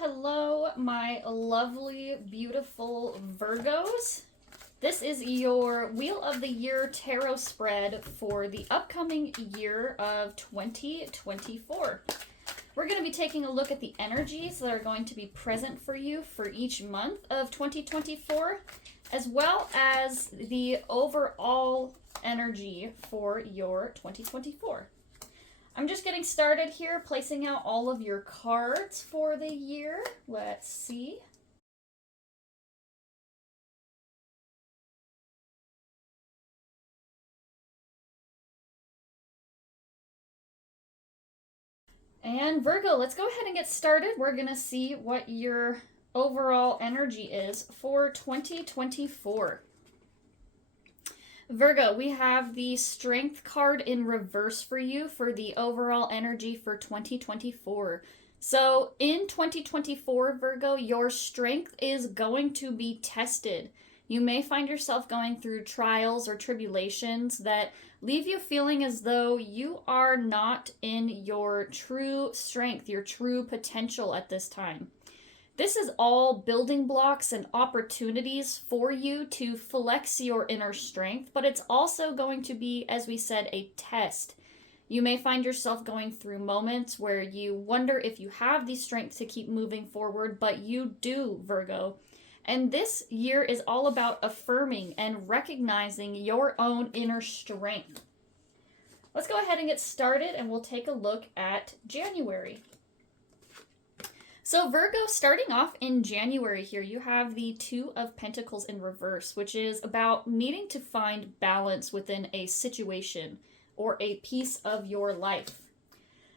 hello, my lovely, beautiful Virgos. This is your Wheel of the Year tarot spread for the upcoming year of 2024. We're going to be taking a look at the energies that are going to be present for you for each month of 2024, as well as the overall energy for your 2024. I'm just getting started here, placing out all of your cards for the year. Let's see. And Virgo, let's go ahead and get started. We're going to see what your overall energy is for 2024. Virgo, we have the Strength card in reverse for you for the overall energy for 2024. So in 2024, Virgo, your strength is going to be tested. You may find yourself going through trials or tribulations that leave you feeling as though you are not in your true strength, your true potential at this time. This is all building blocks and opportunities for you to flex your inner strength, but it's also going to be, as we said, a test. You may find yourself going through moments where you wonder if you have the strength to keep moving forward, but you do, Virgo. And this year is all about affirming and recognizing your own inner strength. Let's go ahead and get started, and we'll take a look at January. So Virgo, starting off in January here, you have the Two of Pentacles in reverse, which is about needing to find balance within a situation or a piece of your life.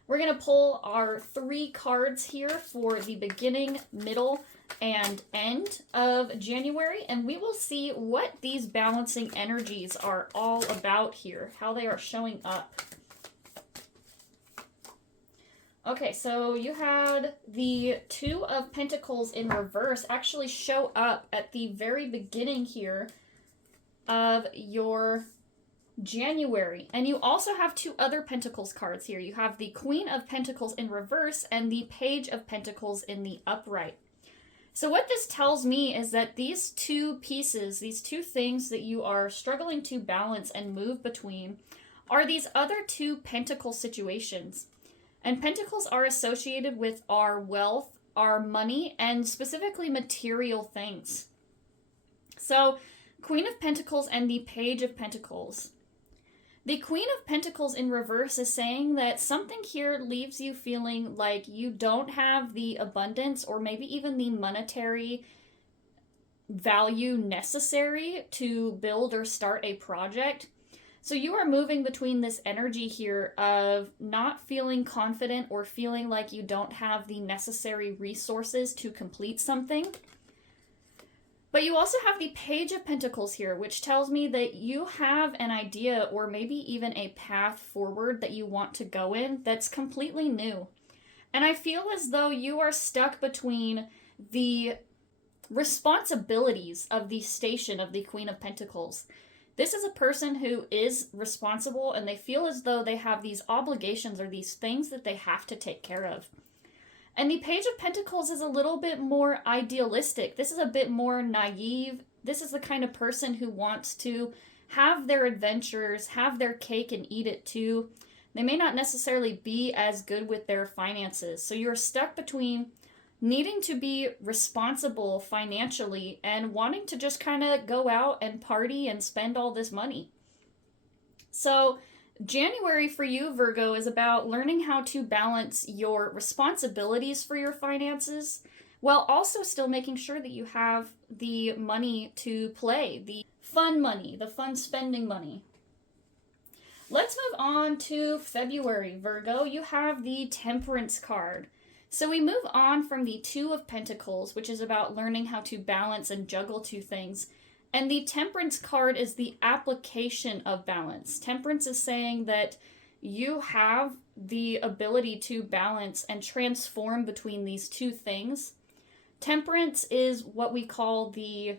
We're going to pull our 3 cards here for the beginning, middle, and end of January, and we will see what these balancing energies are all about here, how they are showing up. Okay, so you had the Two of Pentacles in reverse actually show up at the very beginning here of your January. And you also have 2 other Pentacles cards here. You have the Queen of Pentacles in reverse and the Page of Pentacles in the upright. So what this tells me is that these 2 pieces, these 2 things that you are struggling to balance and move between, are these other 2 Pentacle situations. And pentacles are associated with our wealth, our money, and specifically material things. So, Queen of Pentacles and the Page of Pentacles. The Queen of Pentacles in reverse is saying that something here leaves you feeling like you don't have the abundance or maybe even the monetary value necessary to build or start a project. So you are moving between this energy here of not feeling confident or feeling like you don't have the necessary resources to complete something. But you also have the Page of Pentacles here, which tells me that you have an idea or maybe even a path forward that you want to go in that's completely new. And I feel as though you are stuck between the responsibilities of the station of the Queen of Pentacles. This is a person who is responsible and they feel as though they have these obligations or these things that they have to take care of. And the Page of Pentacles is a little bit more idealistic. This is a bit more naive. This is the kind of person who wants to have their adventures, have their cake and eat it too. They may not necessarily be as good with their finances. So you're stuck between needing to be responsible financially and wanting to just kind of go out and party and spend all this money. So January for you, Virgo, is about learning how to balance your responsibilities for your finances while also still making sure that you have the money to play, the fun money, the fun spending money. Let's move on to February, Virgo. You have the Temperance card. So we move on from the Two of Pentacles, which is about learning how to balance and juggle 2 things. And the Temperance card is the application of balance. Temperance is saying that you have the ability to balance and transform between these 2 things. Temperance is what we call the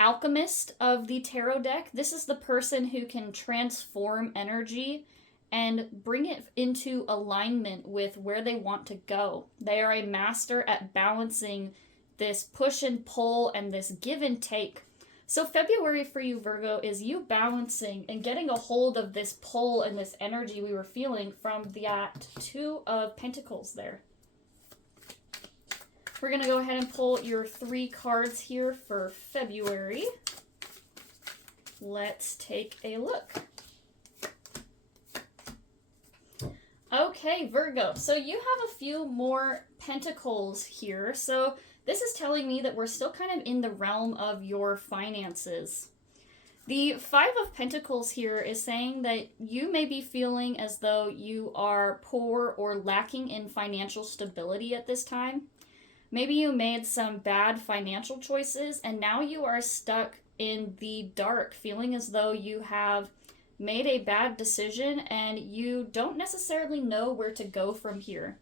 alchemist of the tarot deck. This is the person who can transform energy and bring it into alignment with where they want to go. They are a master at balancing this push and pull and this give and take. So February for you, Virgo, is you balancing and getting a hold of this pull and this energy we were feeling from that Two of Pentacles there. We're going to go ahead and pull your 3 cards here for February. Let's take a look. Okay, Virgo. So you have a few more pentacles here. So this is telling me that we're still kind of in the realm of your finances. The 5 of Pentacles here is saying that you may be feeling as though you are poor or lacking in financial stability at this time. Maybe you made some bad financial choices and now you are stuck in the dark, feeling as though you have made a bad decision and you don't necessarily know where to go from here.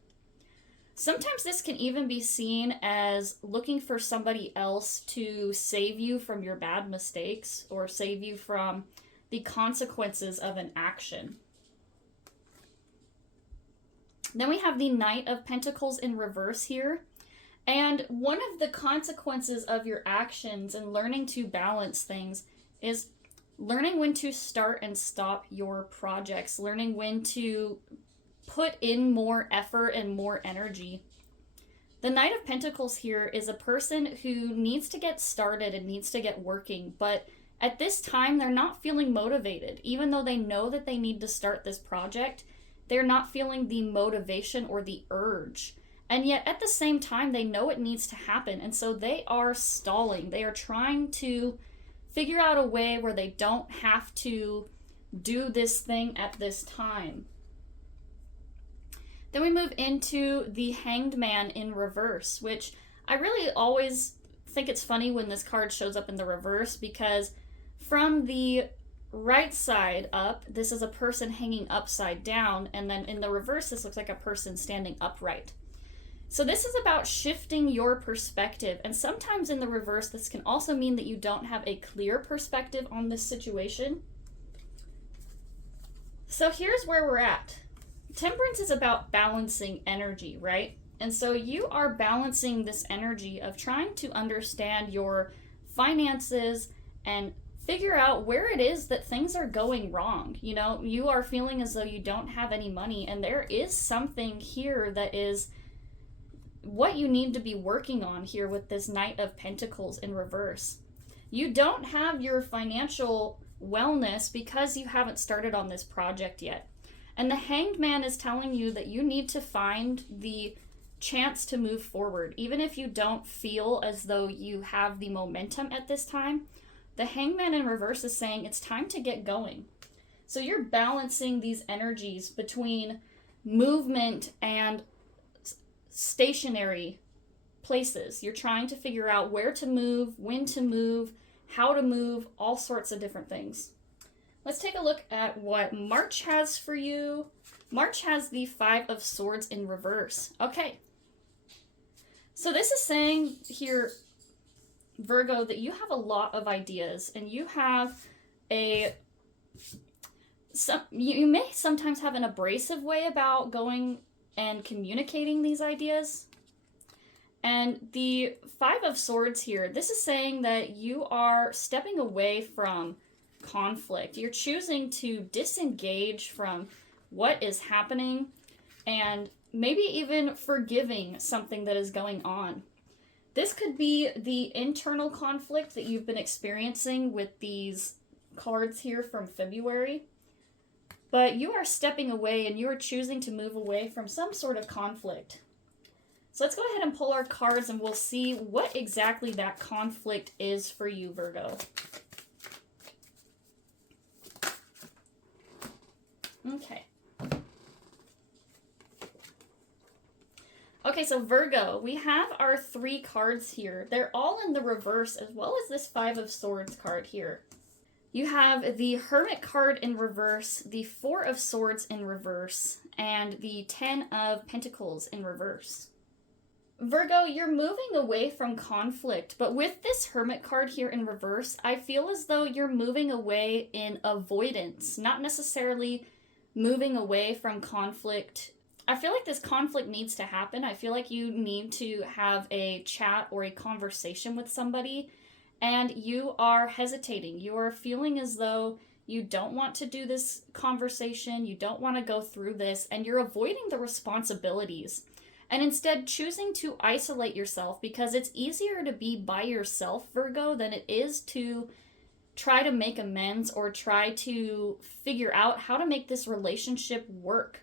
Sometimes this can even be seen as looking for somebody else to save you from your bad mistakes or save you from the consequences of an action. Then we have the Knight of Pentacles in reverse here. And one of the consequences of your actions and learning to balance things is learning when to start and stop your projects, learning when to put in more effort and more energy. The Knight of Pentacles here is a person who needs to get started and needs to get working, but at this time they're not feeling motivated. Even though they know that they need to start this project, they're not feeling the motivation or the urge. And yet at the same time, they know it needs to happen. And so they are stalling. They are trying to figure out a way where they don't have to do this thing at this time. Then we move into the Hanged Man in reverse, which I really always think it's funny when this card shows up in the reverse, because from the right side up, this is a person hanging upside down, and then in the reverse, this looks like a person standing upright. So this is about shifting your perspective, and sometimes in the reverse, this can also mean that you don't have a clear perspective on this situation. So here's where we're at. Temperance is about balancing energy, right? And so you are balancing this energy of trying to understand your finances and figure out where it is that things are going wrong. You know, you are feeling as though you don't have any money, and there is something here that is what you need to be working on here with this Knight of Pentacles in reverse. You don't have your financial wellness because you haven't started on this project yet. And the Hanged Man is telling you that you need to find the chance to move forward. Even if you don't feel as though you have the momentum at this time, the Hanged Man in reverse is saying it's time to get going. So you're balancing these energies between movement and stationary places. You're trying to figure out where to move, when to move, how to move, all sorts of different things. Let's take a look at what March has for you. March has the 5 of Swords in reverse. Okay. So this is saying here, Virgo, that you have a lot of ideas and you have you may sometimes have an abrasive way about going and communicating these ideas. And the 5 of Swords here, this is saying that you are stepping away from conflict. You're choosing to disengage from what is happening and maybe even forgiving something that is going on. This could be the internal conflict that you've been experiencing with these cards here from February. But you are stepping away and you are choosing to move away from some sort of conflict. So let's go ahead and pull our cards and we'll see what exactly that conflict is for you, Virgo. Okay. Okay, so Virgo, we have our 3 cards here. They're all in the reverse, as well as this 5 of Swords card here. You have the Hermit card in reverse, the 4 of Swords in reverse, and the 10 of Pentacles in reverse. Virgo, you're moving away from conflict, but with this Hermit card here in reverse, I feel as though you're moving away in avoidance, not necessarily moving away from conflict. I feel like this conflict needs to happen. I feel like you need to have a chat or a conversation with somebody, and you are hesitating. You are feeling as though you don't want to do this conversation, you don't want to go through this, and you're avoiding the responsibilities. And instead choosing to isolate yourself because it's easier to be by yourself, Virgo, than it is to try to make amends or try to figure out how to make this relationship work.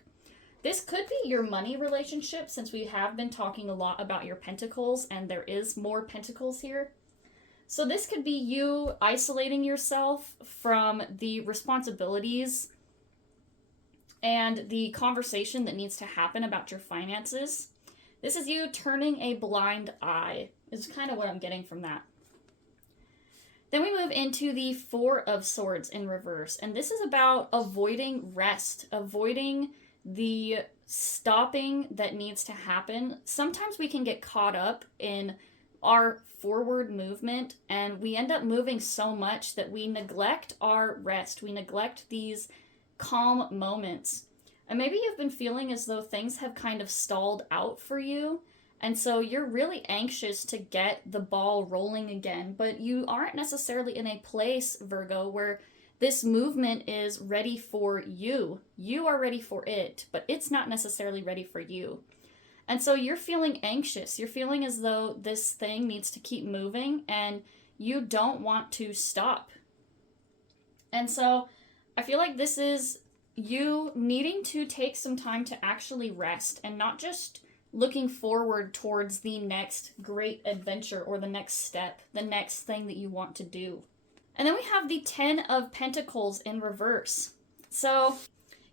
This could be your money relationship, since we have been talking a lot about your pentacles and there is more pentacles here. So this could be you isolating yourself from the responsibilities and the conversation that needs to happen about your finances. This is you turning a blind eye, is kind of what I'm getting from that. Then we move into the Four of Swords in reverse, and this is about avoiding rest, avoiding the stopping that needs to happen. Sometimes we can get caught up in our forward movement and we end up moving so much that we neglect our rest. We neglect these calm moments. And maybe you've been feeling as though things have kind of stalled out for you. And so you're really anxious to get the ball rolling again, but you aren't necessarily in a place, Virgo, where this movement is ready for you. You are ready for it, but it's not necessarily ready for you. And so you're feeling anxious. You're feeling as though this thing needs to keep moving and you don't want to stop. And so I feel like this is you needing to take some time to actually rest and not just looking forward towards the next great adventure or the next step, the next thing that you want to do. And then we have the Ten of Pentacles in reverse. So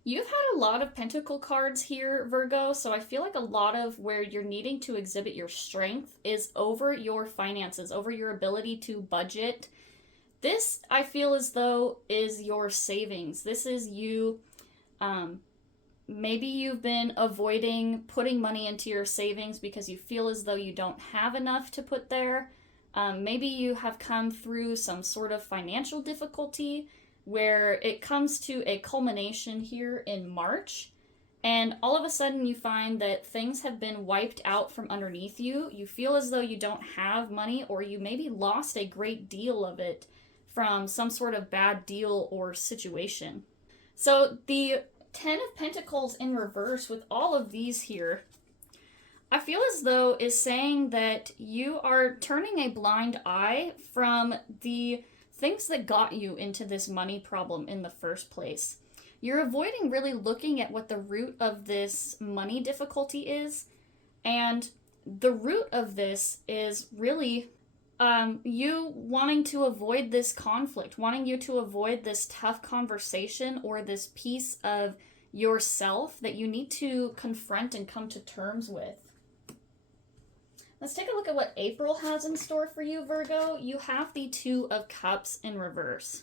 you've had a lot of pentacle cards here, Virgo, so I feel like a lot of where you're needing to exhibit your strength is over your finances, over your ability to budget. This, I feel as though, is your savings. This is you, maybe you've been avoiding putting money into your savings because you feel as though you don't have enough to put there. Maybe you have come through some sort of financial difficulty where it comes to a culmination here in March, and all of a sudden you find that things have been wiped out from underneath you. You feel as though you don't have money, or you maybe lost a great deal of it from some sort of bad deal or situation. So the Ten of Pentacles in reverse with all of these here, I feel as though is saying that you are turning a blind eye from the things that got you into this money problem in the first place. You're avoiding really looking at what the root of this money difficulty is, and the root of this is really you wanting to avoid this conflict, wanting you to avoid this tough conversation or this piece of yourself that you need to confront and come to terms with. Let's take a look at what April has in store for you, Virgo. You have the Two of Cups in reverse.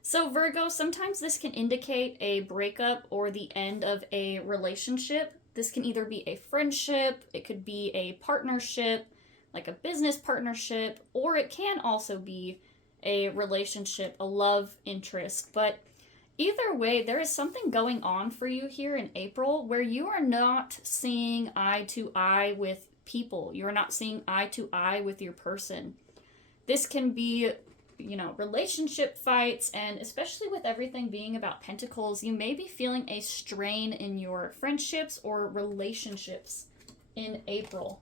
So Virgo, sometimes this can indicate a breakup or the end of a relationship. This can either be a friendship, it could be a partnership, like a business partnership, or it can also be a relationship, a love interest. But either way, there is something going on for you here in April where you are not seeing eye to eye with people. You're not seeing eye to eye with your person. This can be, relationship fights, and especially with everything being about pentacles, you may be feeling a strain in your friendships or relationships in April.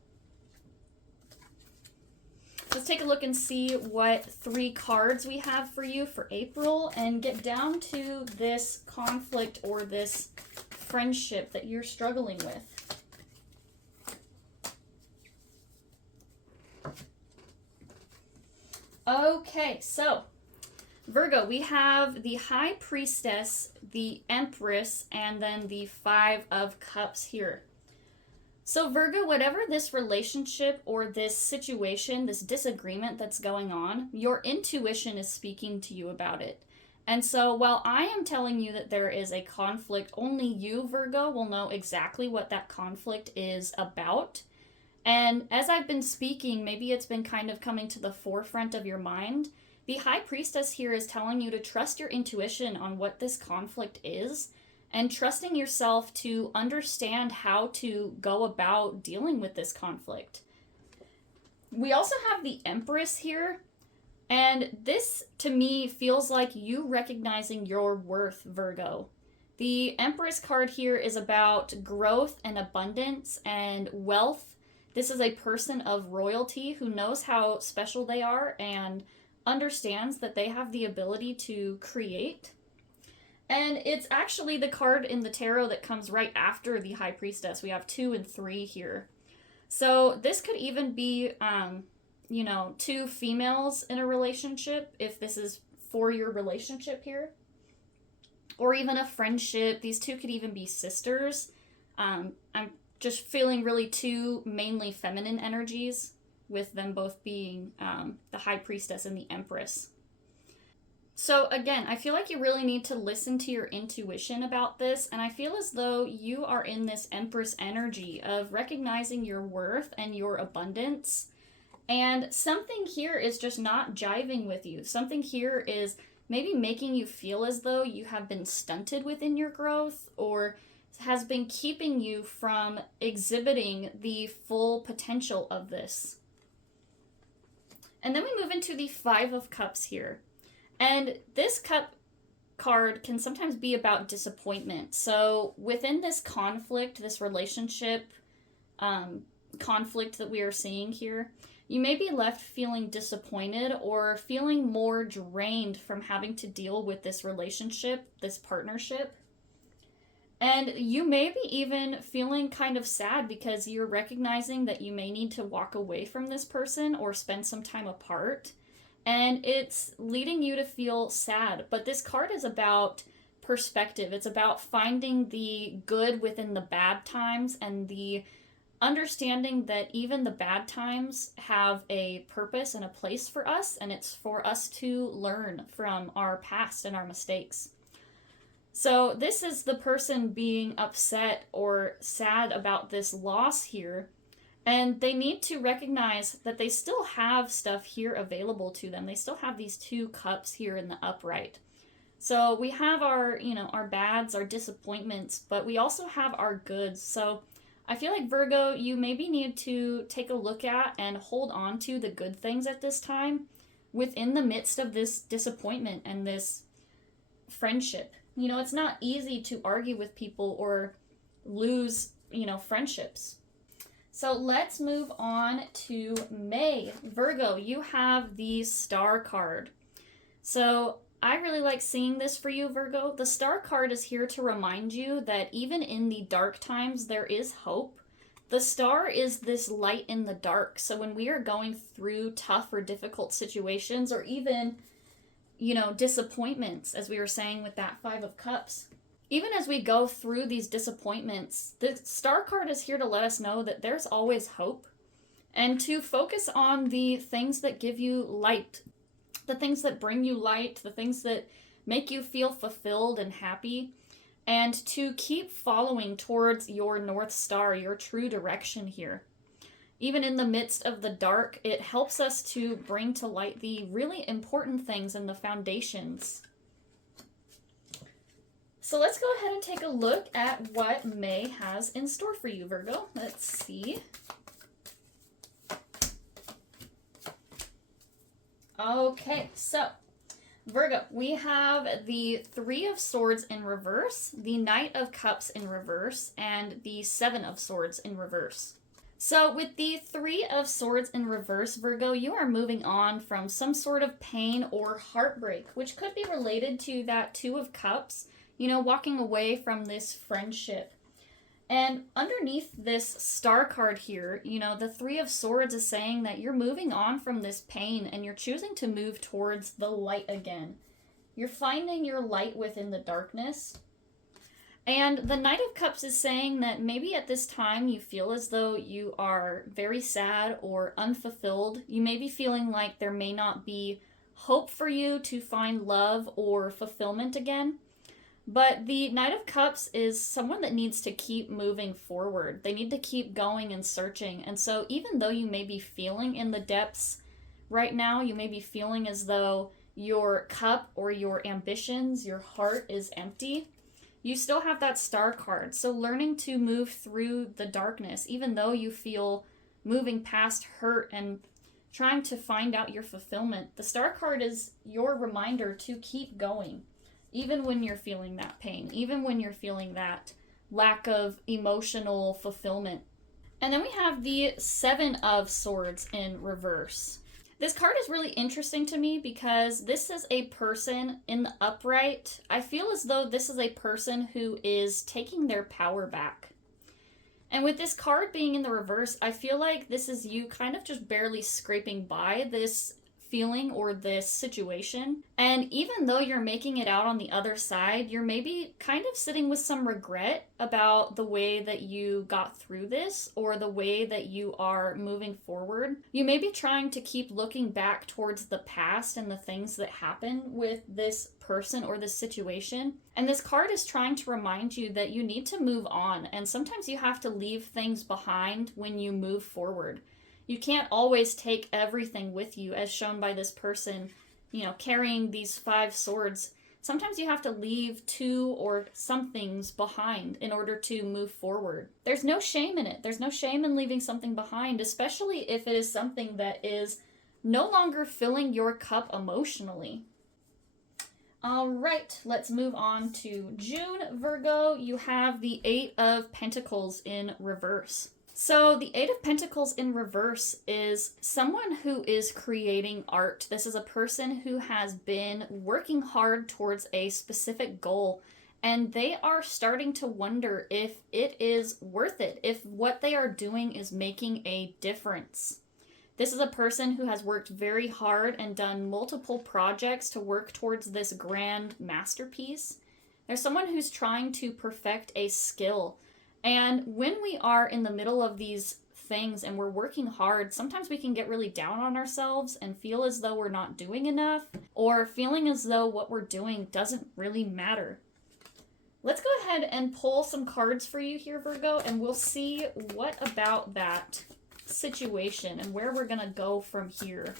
Let's take a look and see what 3 cards we have for you for April and get down to this conflict or this friendship that you're struggling with. Okay, so Virgo, we have the High Priestess, the Empress, and then the Five of Cups here. So Virgo, whatever this relationship or this situation, this disagreement that's going on, your intuition is speaking to you about it. And so while I am telling you that there is a conflict, only you, Virgo, will know exactly what that conflict is about. And as I've been speaking, maybe it's been kind of coming to the forefront of your mind. The High Priestess here is telling you to trust your intuition on what this conflict is and trusting yourself to understand how to go about dealing with this conflict. We also have the Empress here, and this to me feels like you recognizing your worth, Virgo. The Empress card here is about growth and abundance and wealth. This is a person of royalty who knows how special they are and understands that they have the ability to create. And it's actually the card in the tarot that comes right after the High Priestess. We have 2 and 3 here. So this could even be, two females in a relationship, if this is for your relationship here. Or even a friendship. These 2 could even be sisters. I'm just feeling really 2 mainly feminine energies, with them both being the High Priestess and the Empress. So again, I feel like you really need to listen to your intuition about this, and I feel as though you are in this Empress energy of recognizing your worth and your abundance, and something here is just not jiving with you. Something here is maybe making you feel as though you have been stunted within your growth, or has been keeping you from exhibiting the full potential of this. And then we move into the 5 of Cups here. And this cup card can sometimes be about disappointment. So within this conflict, this relationship conflict that we are seeing here, you may be left feeling disappointed or feeling more drained from having to deal with this relationship, this partnership. And you may be even feeling kind of sad because you're recognizing that you may need to walk away from this person or spend some time apart. And it's leading you to feel sad. But this card is about perspective. It's about finding the good within the bad times and the understanding that even the bad times have a purpose and a place for us. And it's for us to learn from our past and our mistakes. So this is the person being upset or sad about this loss here. And they need to recognize that they still have stuff here available to them. They still have these 2 cups here in the upright. So we have our, our bads, our disappointments, but we also have our goods. So I feel like Virgo, you maybe need to take a look at and hold on to the good things at this time within the midst of this disappointment and this friendship. It's not easy to argue with people or lose, friendships. So let's move on to May. Virgo, you have the Star card. So I really like seeing this for you, Virgo. The Star card is here to remind you that even in the dark times, there is hope. The star is this light in the dark. So when we are going through tough or difficult situations, or even, disappointments, as we were saying with that 5 of Cups, even as we go through these disappointments, the Star card is here to let us know that there's always hope, and to focus on the things that give you light, the things that bring you light, the things that make you feel fulfilled and happy, and to keep following towards your North Star, your true direction here. Even in the midst of the dark, it helps us to bring to light the really important things and the foundations. So let's go ahead and take a look at what May has in store for you, Virgo. Let's see. Okay, so Virgo, we have the 3 of Swords in reverse, the Knight of Cups in reverse, and the 7 of Swords in reverse. So with the 3 of Swords in reverse, Virgo, you are moving on from some sort of pain or heartbreak, which could be related to that 2 of Cups, walking away from this friendship. And underneath this Star card here, the 3 of Swords is saying that you're moving on from this pain and you're choosing to move towards the light again. You're finding your light within the darkness. And the Knight of Cups is saying that maybe at this time you feel as though you are very sad or unfulfilled. You may be feeling like there may not be hope for you to find love or fulfillment again. But the Knight of Cups is someone that needs to keep moving forward. They need to keep going and searching. And so even though you may be feeling in the depths right now, you may be feeling as though your cup or your ambitions, your heart is empty, you still have that Star card. So learning to move through the darkness, even though you feel moving past hurt and trying to find out your fulfillment. The Star card is your reminder to keep going, even when you're feeling that pain, even when you're feeling that lack of emotional fulfillment. And then we have the Seven of Swords in reverse. This card is really interesting to me because this is a person in the upright. I feel as though this is a person who is taking their power back. And with this card being in the reverse, I feel like this is you kind of just barely scraping by this feeling or this situation. And even though you're making it out on the other side, you're maybe kind of sitting with some regret about the way that you got through this or the way that you are moving forward. You may be trying to keep looking back towards the past and the things that happened with this person or this situation. And this card is trying to remind you that you need to move on. And sometimes you have to leave things behind when you move forward. You can't always take everything with you, as shown by this person, carrying these 5 swords. Sometimes you have to leave 2 or some things behind in order to move forward. There's no shame in it. There's no shame in leaving something behind, especially if it is something that is no longer filling your cup emotionally. All right, let's move on to June, Virgo. You have the 8 of Pentacles in reverse. So the 8 of Pentacles in reverse is someone who is creating art. This is a person who has been working hard towards a specific goal, and they are starting to wonder if it is worth it, if what they are doing is making a difference. This is a person who has worked very hard and done multiple projects to work towards this grand masterpiece. There's someone who's trying to perfect a skill. And when we are in the middle of these things and we're working hard, sometimes we can get really down on ourselves and feel as though we're not doing enough, or feeling as though what we're doing doesn't really matter. Let's go ahead and pull some cards for you here, Virgo, and we'll see what about that situation and where we're going to go from here.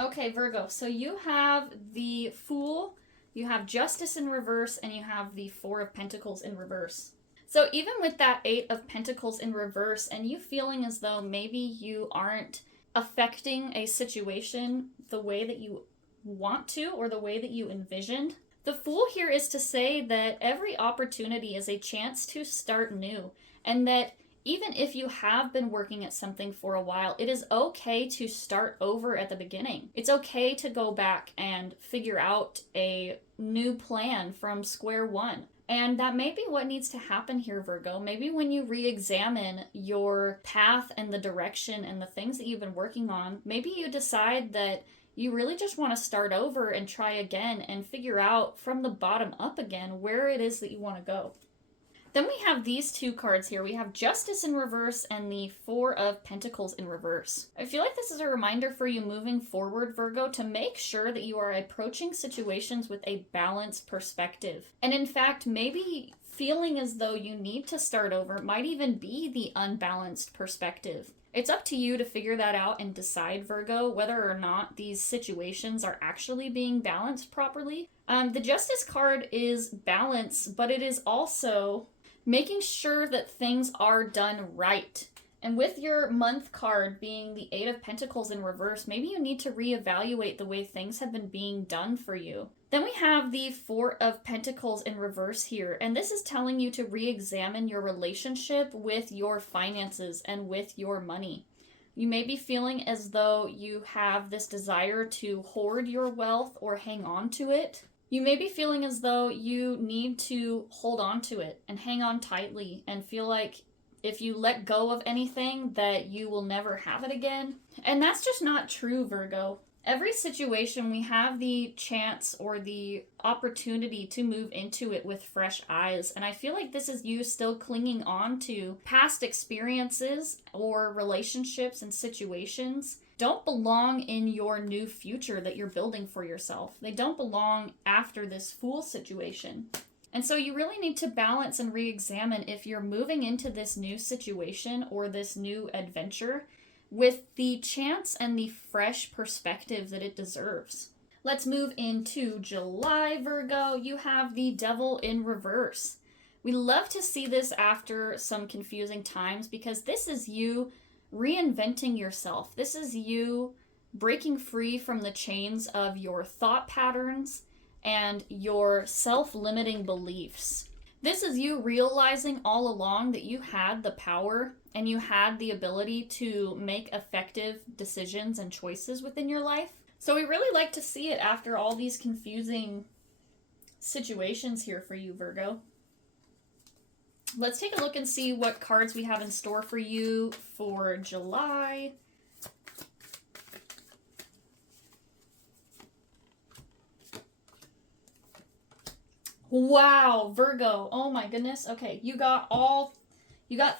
Okay, Virgo, so you have the Fool, you have Justice in reverse, and you have the 4 of Pentacles in reverse. So even with that 8 of Pentacles in reverse, and you feeling as though maybe you aren't affecting a situation the way that you want to or the way that you envisioned, the Fool here is to say that every opportunity is a chance to start new, and that even if you have been working at something for a while, it is okay to start over at the beginning. It's okay to go back and figure out a new plan from square one. And that may be what needs to happen here, Virgo. Maybe when you re-examine your path and the direction and the things that you've been working on, maybe you decide that you really just want to start over and try again and figure out from the bottom up again where it is that you want to go. Then we have these 2 cards here. We have Justice in reverse and the 4 of Pentacles in reverse. I feel like this is a reminder for you moving forward, Virgo, to make sure that you are approaching situations with a balanced perspective. And in fact, maybe feeling as though you need to start over might even be the unbalanced perspective. It's up to you to figure that out and decide, Virgo, whether or not these situations are actually being balanced properly. The Justice card is balance, but it is also making sure that things are done right. And with your month card being the 8 of Pentacles in reverse, maybe you need to reevaluate the way things have been being done for you. Then we have the 4 of Pentacles in reverse here, and this is telling you to re-examine your relationship with your finances and with your money. You may be feeling as though you have this desire to hoard your wealth or hang on to it. You may be feeling as though you need to hold on to it and hang on tightly and feel like if you let go of anything that you will never have it again. And that's just not true, Virgo. Every situation, we have the chance or the opportunity to move into it with fresh eyes. And I feel like this is you still clinging on to past experiences or relationships and situations don't belong in your new future that you're building for yourself. They don't belong after this Fool situation. And so you really need to balance and re-examine if you're moving into this new situation or this new adventure, with the chance and the fresh perspective that it deserves. Let's move into July, Virgo. You have the Devil in reverse. We love to see this after some confusing times because this is you reinventing yourself. This is you breaking free from the chains of your thought patterns and your self-limiting beliefs. This is you realizing all along that you had the power and you had the ability to make effective decisions and choices within your life. So we really like to see it after all these confusing situations here for you, Virgo. Let's take a look and see what cards we have in store for you for July. Wow, Virgo. Oh my goodness. Okay, you got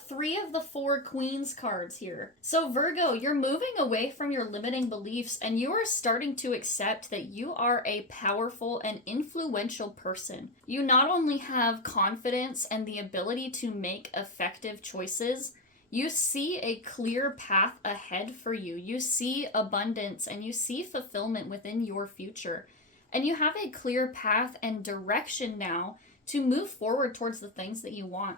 3 of the 4 Queens cards here. So Virgo, you're moving away from your limiting beliefs and you are starting to accept that you are a powerful and influential person. You not only have confidence and the ability to make effective choices, you see a clear path ahead for you. You see abundance and you see fulfillment within your future. And you have a clear path and direction now to move forward towards the things that you want.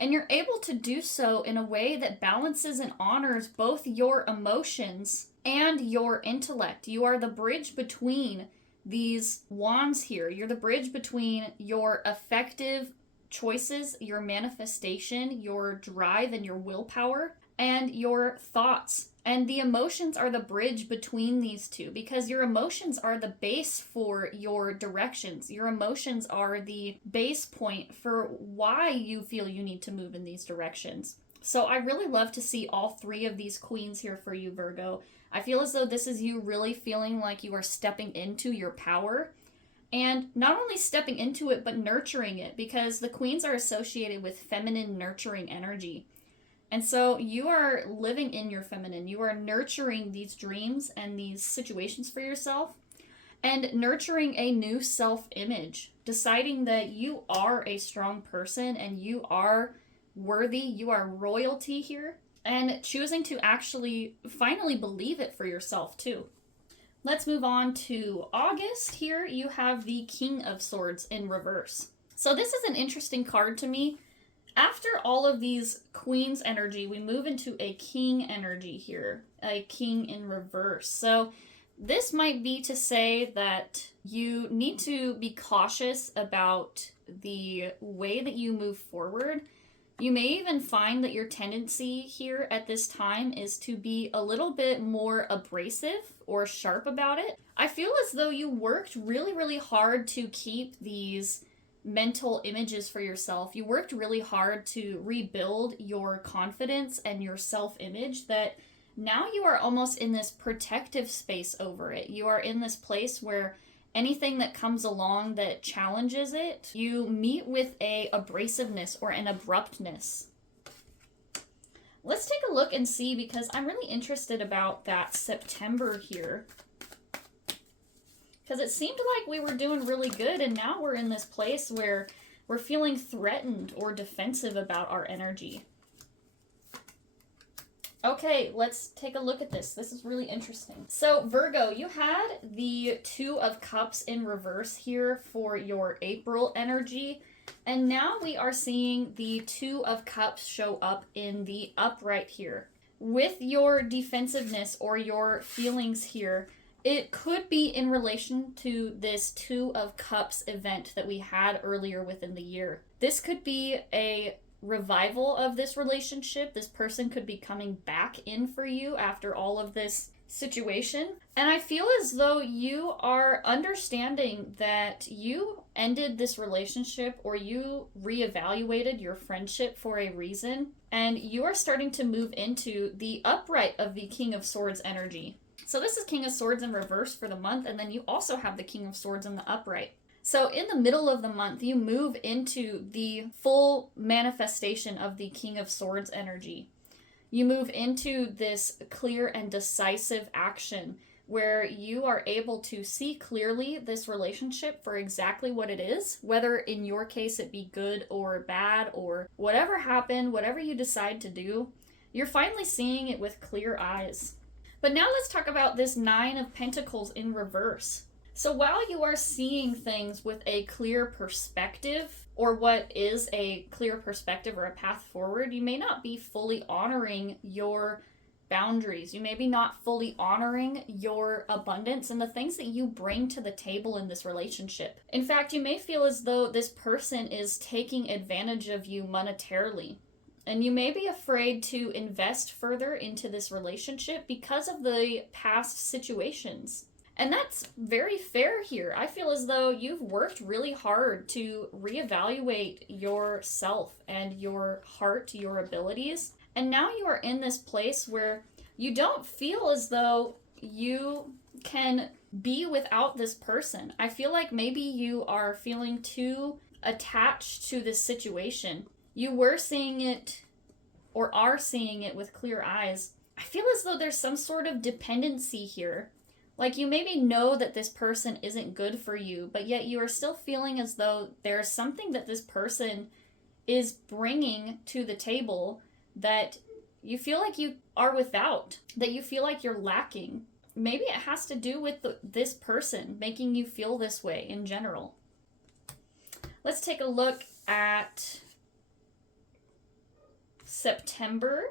And you're able to do so in a way that balances and honors both your emotions and your intellect. You are the bridge between these wands here. You're the bridge between your effective choices, your manifestation, your drive and your willpower, and your thoughts. And the emotions are the bridge between these two because your emotions are the base for your directions. Your emotions are the base point for why you feel you need to move in these directions. So I really love to see all 3 of these queens here for you, Virgo. I feel as though this is you really feeling like you are stepping into your power and not only stepping into it, but nurturing it because the queens are associated with feminine nurturing energy. And so you are living in your feminine. You are nurturing these dreams and these situations for yourself and nurturing a new self-image, deciding that you are a strong person and you are worthy, you are royalty here, and choosing to actually finally believe it for yourself too. Let's move on to August. Here you have the King of Swords in reverse. So this is an interesting card to me. After all of these Queen's energy, we move into a King energy here, a King in reverse. So this might be to say that you need to be cautious about the way that you move forward. You may even find that your tendency here at this time is to be a little bit more abrasive or sharp about it. I feel as though you worked really, really hard to keep these mental images for yourself. You worked really hard to rebuild your confidence and your self-image that now you are almost in this protective space over it. You are in this place where anything that comes along that challenges it, you meet with a abrasiveness or an abruptness. Let's take a look and see because I'm really interested about that September here. Because it seemed like we were doing really good, and now we're in this place where we're feeling threatened or defensive about our energy. Okay, let's take a look at this. This is really interesting. So, Virgo, you had the 2 of Cups in reverse here for your April energy, and now we are seeing the 2 of Cups show up in the upright here. With your defensiveness or your feelings here, it could be in relation to this 2 of Cups event that we had earlier within the year. This could be a revival of this relationship. This person could be coming back in for you after all of this situation. And I feel as though you are understanding that you ended this relationship or you reevaluated your friendship for a reason. And you are starting to move into the upright of the King of Swords energy. So this is King of Swords in reverse for the month, and then you also have the King of Swords in the upright. So in the middle of the month, you move into the full manifestation of the King of Swords energy. You move into this clear and decisive action where you are able to see clearly this relationship for exactly what it is, whether in your case it be good or bad or whatever happened, whatever you decide to do. You're finally seeing it with clear eyes. But now let's talk about this Nine of Pentacles in reverse. So while you are seeing things with a clear perspective, or what is a clear perspective or a path forward, you may not be fully honoring your boundaries. You may be not fully honoring your abundance and the things that you bring to the table in this relationship. In fact, you may feel as though this person is taking advantage of you monetarily. And you may be afraid to invest further into this relationship because of the past situations. And that's very fair here. I feel as though you've worked really hard to reevaluate yourself and your heart, your abilities. And now you are in this place where you don't feel as though you can be without this person. I feel like maybe you are feeling too attached to this situation. You were seeing it, or are seeing it with clear eyes. I feel as though there's some sort of dependency here. Like you maybe know that this person isn't good for you, but yet you are still feeling as though there's something that this person is bringing to the table that you feel like you are without, that you feel like you're lacking. Maybe it has to do with this person making you feel this way in general. Let's take a look at September.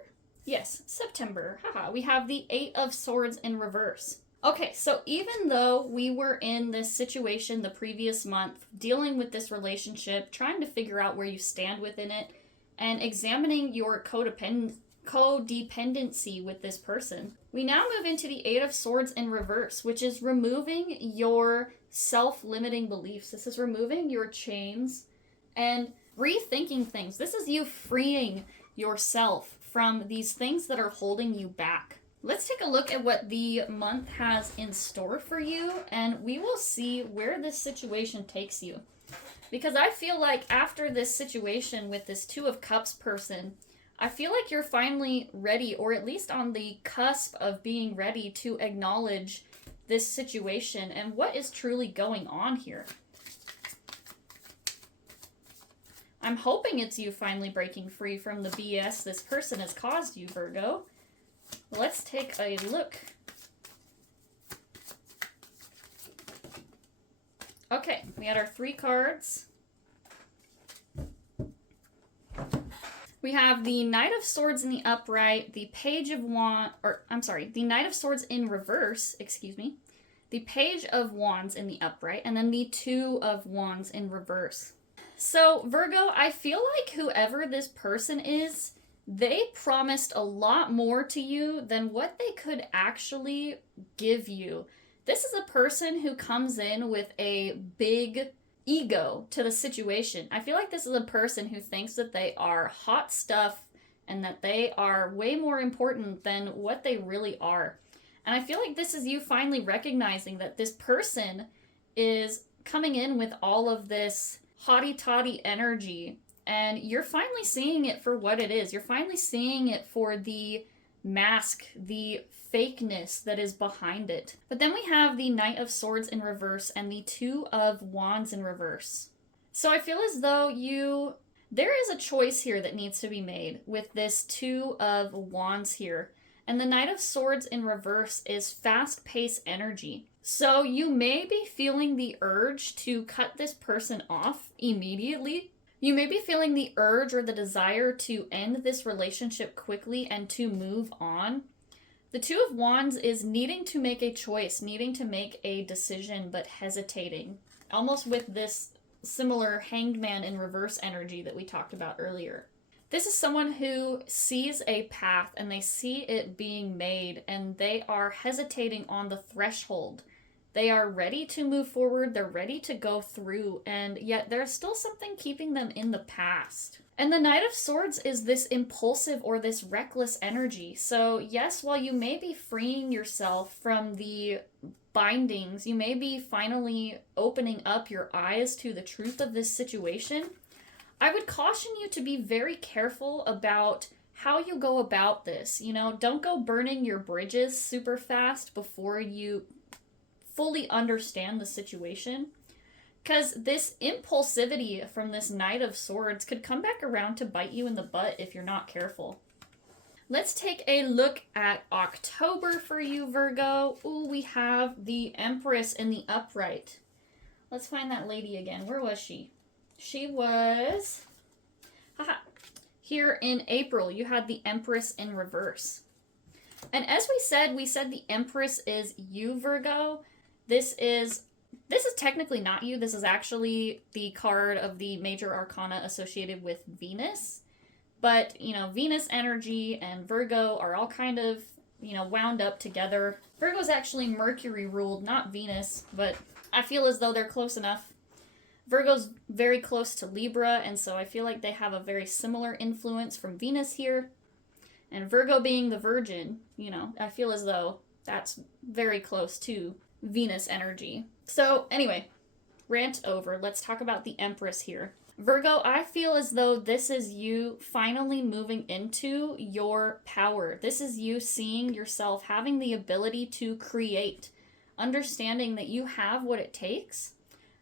Yes, September. Haha. We have the Eight of Swords in reverse. Okay, so even though we were in this situation the previous month, dealing with this relationship, trying to figure out where you stand within it, and examining your codependency with this person, we now move into the Eight of Swords in reverse, which is removing your self-limiting beliefs. This is removing your chains and rethinking things. This is you freeing yourself from these things that are holding you back. Let's take a look at what the month has in store for you, and we will see where this situation takes you. Because I feel like after this situation with this Two of Cups person, I feel like you're finally ready, or at least on the cusp of being ready to acknowledge this situation and what is truly going on here. I'm hoping it's you finally breaking free from the BS this person has caused you, Virgo. Let's take a look. Okay, we had our 3 cards. We have the Knight of Swords in the upright, the Page of Wands, the Knight of Swords in reverse, the Page of Wands in the upright, and then the Two of Wands in reverse. So, Virgo, I feel like whoever this person is, they promised a lot more to you than what they could actually give you. This is a person who comes in with a big ego to the situation. I feel like this is a person who thinks that they are hot stuff and that they are way more important than what they really are. And I feel like this is you finally recognizing that this person is coming in with all of this haughty-taughty energy, and you're finally seeing it for what it is. You're finally seeing it for the mask, the fakeness that is behind it. But then we have the Knight of Swords in reverse and the Two of Wands in reverse. So I feel as though there is a choice here that needs to be made with this Two of Wands here. And the Knight of Swords in reverse is fast-paced energy. So you may be feeling the urge to cut this person off immediately. You may be feeling the urge or the desire to end this relationship quickly and to move on. The Two of Wands is needing to make a choice, needing to make a decision, but hesitating. Almost with this similar Hanged Man in reverse energy that we talked about earlier. This is someone who sees a path and they see it being made and they are hesitating on the threshold. They are ready to move forward, they're ready to go through, and yet there's still something keeping them in the past. And the Knight of Swords is this impulsive or this reckless energy. So yes, while you may be freeing yourself from the bindings, you may be finally opening up your eyes to the truth of this situation, I would caution you to be very careful about how you go about this. You know, don't go burning your bridges super fast before you fully understand the situation, because this impulsivity from this Knight of Swords could come back around to bite you in the butt if you're not careful. Let's take a look at October for you, Virgo. Ooh, we have the Empress in the upright. Let's find that lady again. Where was she? She was... Haha. Here in April, you had the Empress in reverse. And as we said the Empress is you, Virgo. This is technically not you. This is actually the card of the major arcana associated with Venus. But, you know, Venus energy and Virgo are all kind of, you know, wound up together. Virgo's actually Mercury ruled, not Venus, but I feel as though they're close enough. Virgo's very close to Libra, and so I feel like they have a very similar influence from Venus here. And Virgo being the Virgin, you know, I feel as though that's very close to Venus energy. So anyway, rant over. Let's talk about the Empress here. Virgo, I feel as though this is you finally moving into your power. This is you seeing yourself having the ability to create, understanding that you have what it takes,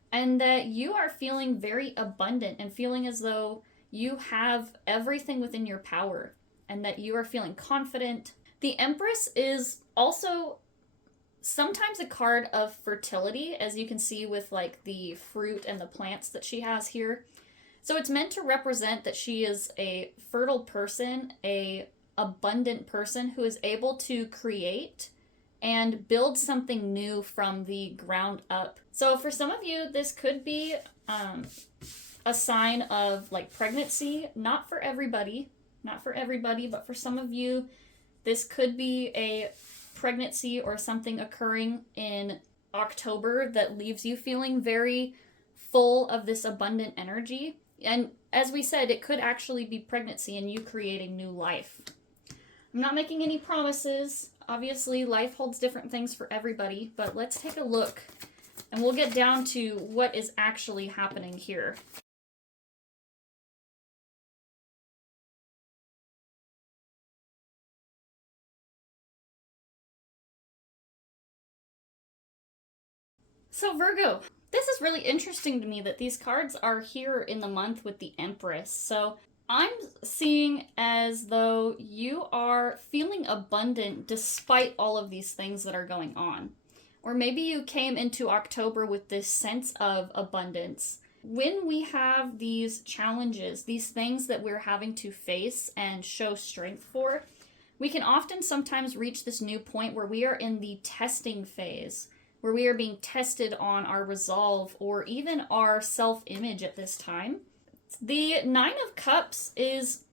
and that you are feeling very abundant and feeling as though you have everything within your power and that you are feeling confident. The Empress is also sometimes a card of fertility, as you can see with like the fruit and the plants that she has here. So it's meant to represent that she is a fertile person, a abundant person who is able to create and build something new from the ground up. So for some of you, this could be a sign of like pregnancy. Not for everybody, but for some of you, this could be a pregnancy or something occurring in October that leaves you feeling very full of this abundant energy. And as we said, it could actually be pregnancy and you creating new life. I'm not making any promises. Obviously, life holds different things for everybody, but let's take a look and we'll get down to what is actually happening here. So Virgo, this is really interesting to me that these cards are here in the month with the Empress. So I'm seeing as though you are feeling abundant despite all of these things that are going on. Or maybe you came into October with this sense of abundance. When we have these challenges, these things that we're having to face and show strength for, we can often sometimes reach this new point where we are in the testing phase, where we are being tested on our resolve or even our self-image at this time. The Nine of Cups is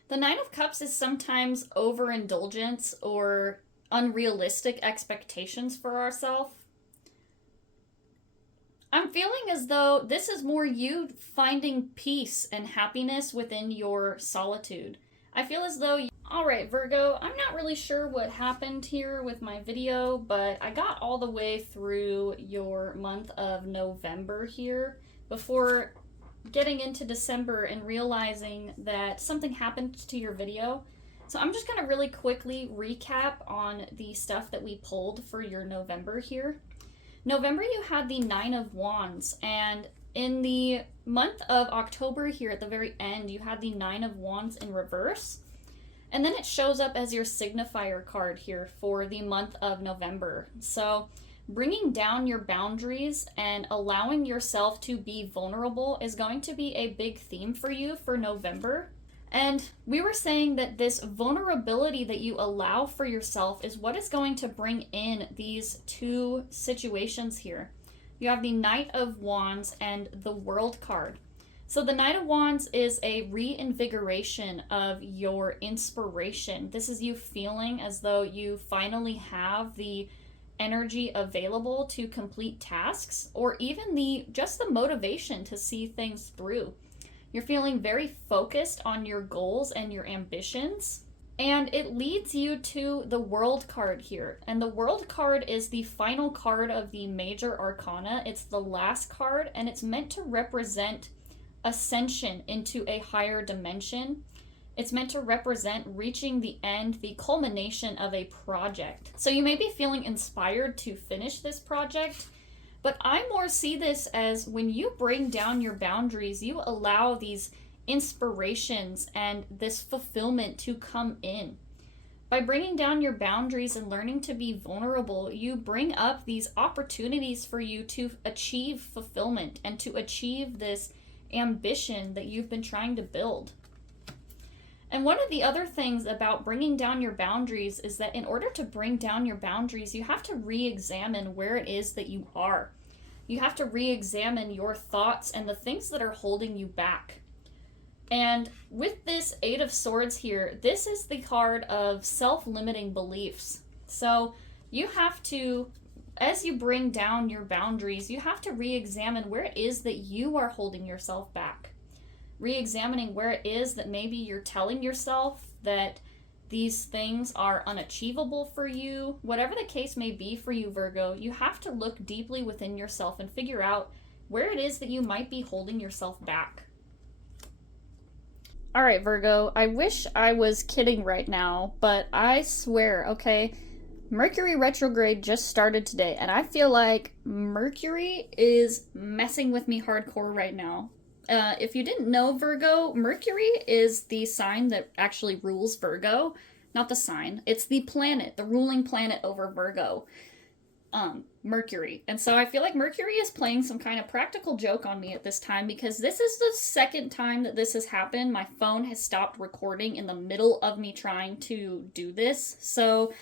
sometimes overindulgence or unrealistic expectations for ourselves. I'm feeling as though this is more you finding peace and happiness within your solitude. I feel as though Alright, Virgo, I'm not really sure what happened here with my video, but I got all the way through your month of November here before getting into December and realizing that something happened to your video. So I'm just going to really quickly recap on the stuff that we pulled for your November here. November, you had the Nine of Wands, and in the month of October here at the very end, you had the Nine of Wands in reverse. And then it shows up as your signifier card here for the month of November. So bringing down your boundaries and allowing yourself to be vulnerable is going to be a big theme for you for November. And we were saying that this vulnerability that you allow for yourself is what is going to bring in these two situations here. You have the Knight of Wands and the World card. So the Knight of Wands is a reinvigoration of your inspiration. This is you feeling as though you finally have the energy available to complete tasks, or even just the motivation to see things through. You're feeling very focused on your goals and your ambitions, and it leads you to the World card here. And the World card is the final card of the major arcana. It's the last card, and it's meant to represent ascension into a higher dimension. It's meant to represent reaching the end, the culmination of a project. So you may be feeling inspired to finish this project, but I more see this as when you bring down your boundaries, you allow these inspirations and this fulfillment to come in. By bringing down your boundaries and learning to be vulnerable, you bring up these opportunities for you to achieve fulfillment and to achieve this ambition that you've been trying to build. And one of the other things about bringing down your boundaries is that in order to bring down your boundaries, you have to re-examine where it is that you are. You have to re-examine your thoughts and the things that are holding you back. And with this Eight of Swords here, this is the card of self-limiting beliefs. So you have to, as you bring down your boundaries, you have to re-examine where it is that you are holding yourself back. Re-examining where it is that maybe you're telling yourself that these things are unachievable for you. Whatever the case may be for you, Virgo, you have to look deeply within yourself and figure out where it is that you might be holding yourself back. All right, Virgo, I wish I was kidding right now, but I swear, okay, Mercury retrograde just started today, and I feel like Mercury is messing with me hardcore right now. If you didn't know, Virgo, Mercury is the sign that actually rules Virgo. Not the sign. It's the planet, the ruling planet over Virgo. Mercury. And so I feel like Mercury is playing some kind of practical joke on me at this time, because this is the second time that this has happened. My phone has stopped recording in the middle of me trying to do this. So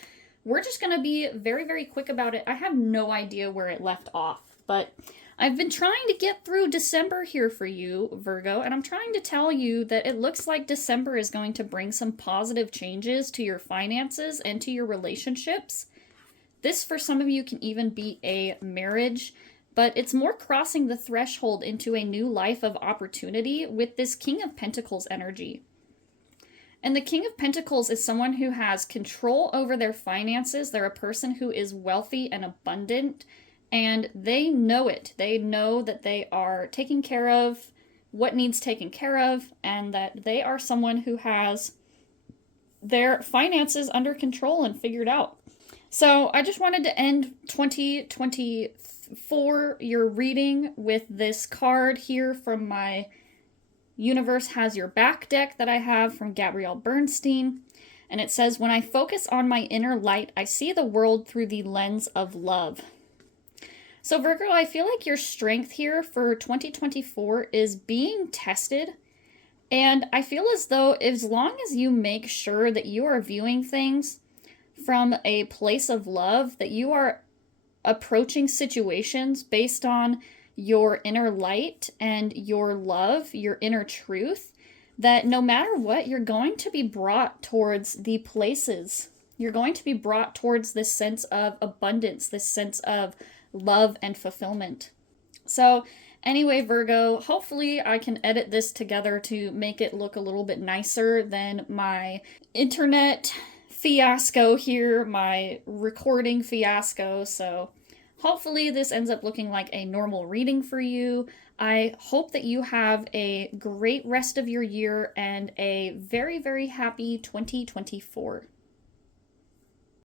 we're just going to be very, very quick about it. I have no idea where it left off, but I've been trying to get through December here for you, Virgo, and I'm trying to tell you that it looks like December is going to bring some positive changes to your finances and to your relationships. This, for some of you, can even be a marriage, but it's more crossing the threshold into a new life of opportunity with this King of Pentacles energy. And the King of Pentacles is someone who has control over their finances. They're a person who is wealthy and abundant, and they know it. They know that they are taking care of what needs taken care of, and that they are someone who has their finances under control and figured out. So I just wanted to end 2024, your reading, with this card here from my Universe Has Your Back deck that I have from Gabrielle Bernstein. And it says, "When I focus on my inner light, I see the world through the lens of love." So Virgo, I feel like your strength here for 2024 is being tested. And I feel as though as long as you make sure that you are viewing things from a place of love, that you are approaching situations based on your inner light and your love, your inner truth, that no matter what, you're going to be brought towards the places. You're going to be brought towards this sense of abundance, this sense of love and fulfillment. So anyway, Virgo, hopefully I can edit this together to make it look a little bit nicer than my internet fiasco here, my recording fiasco. So hopefully this ends up looking like a normal reading for you. I hope that you have a great rest of your year and a very, very happy 2024.